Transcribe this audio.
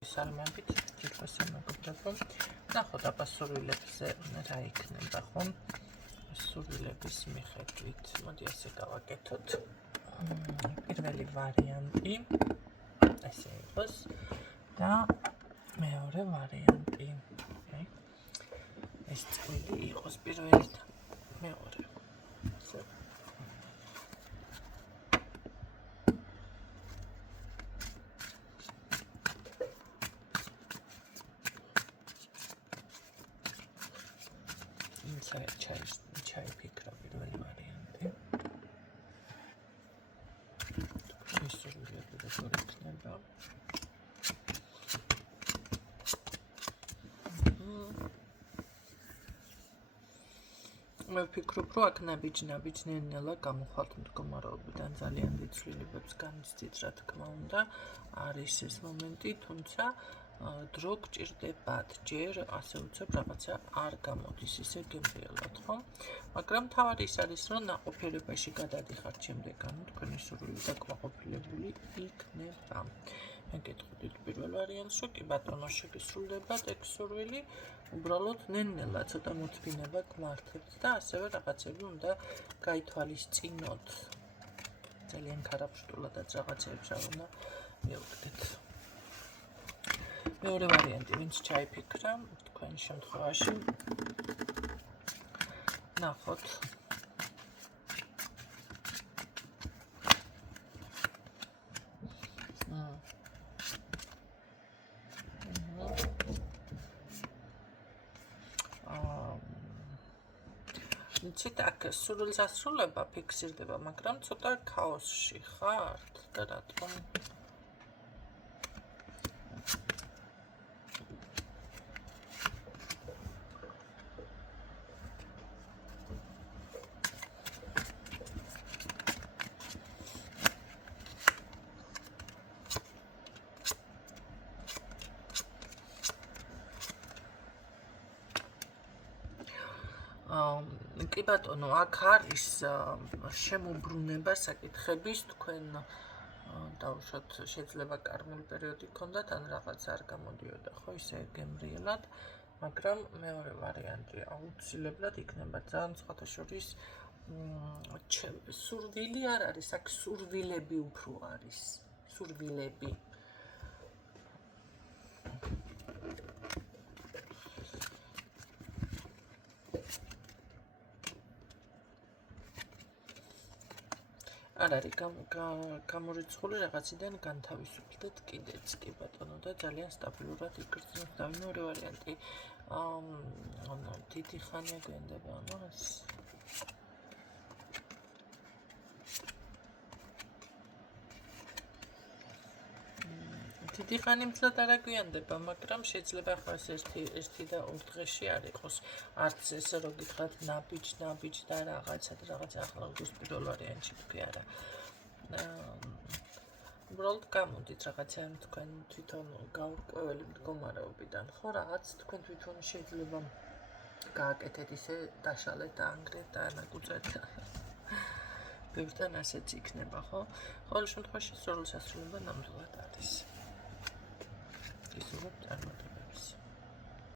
Salmებით თითქოს მეგობრებო, ნახოთ აბა სურვილებზე რა იქნება, ხომ? სურვილების მიხედვით, მოდი ასე გავაკეთოთ. პირველი ვარიანტი ესე იყოს და მეორე ვარიანტი. ეს წვილი იყოს პირველი და მეორე. ჩაიფიქრა პირველი ვარიანტი. სურვილები როგორ იქნება? მე ვფიქრობ, რომ აქ ნაბიჯ-ნაბიჯნენელა გამოხვალთ მდგომარეობიდან ძალიან დიდ ცვლილებებს განიცდით, რა თქმა უნდა, არის ეს მომენტი, თუმცა დრო გჭირდებათ, ჯერ ასე ვუცებ რაღაცა არ გამოდის ისე გემრიელად, ხო? მაგრამ თავარი ის არის, რომ ნაყოფიერებაში გადადიხართ შემდეგან, თქვენი სურვილი დაკმაყოფილებული იქნება. მე გეტყვით პირველ ვარიანტს, რომ კი ბატონო შეგისრულებათ ეგ სურვილი, უბრალოდ ნელ-ნელა ცოტა მოთმინება გვმართებთ და ასევე რაღაცები უნდა გაითვალისწინოთ. ძალიან ქარაფშტულადაც რაღაცეებს არ უნდა მივუდგეთ. მეორე ვარიანტი, ვინც ჩაიფიქრა, თქვენ შემთხვევაში ნახოთ. იცით, აქ სურვილის ასრულება ფიქსირდება, მაგრამ ცოტა ქაოსში ხართ და რატომ? კი ბატონო, აქ არის შემოbrunება საკითხების, თქვენ დავუშვათ შეიძლება კარმული პერიოდი გქონდათ, ან რაღაც არ გამოდიოდა, ხო, ისე გემრიელად, მაგრამ მეორე ვარიანტი აუცილებლად იქნება ძალიან სხვათა შორის სურვილი არ არის, აქ სურვილები უფრო არის, სურვილები. არ არის გამორიცხული რაღაციდან განთავისუფლდეთ კიდეც, კი ბატონო და ძალიან სტაბილურად იგრძნოთ და მეორე ვარიანტი დიდი ხანია გვენდება ამას. დიდი ხანი მძლად არ აგვიანდება, მაგრამ შეიძლება ახლა ერთი და ორ დღეში არ იყოს. არც ესე რომ გითხრათ ნაბიჯ და რაღაცა ახლა როგორც პირველ ვარიანტში თქვი არა. უბრალოდ გამოდით რაღაცა თქვენ თვითონ გაურკვეველი მდგომარეობიდან, ხო, რაღაც თქვენ თვითონ შეიძლება გააკეთეთ ისე დაშალეთ და ანგრეთ და ანაგუწეთ. ბევრთან ასეც იქნება, ხო? ყოველ შემთხვევაში სურვილის ასრულება ნამდვილად არის. ისურვებ წარმატებას.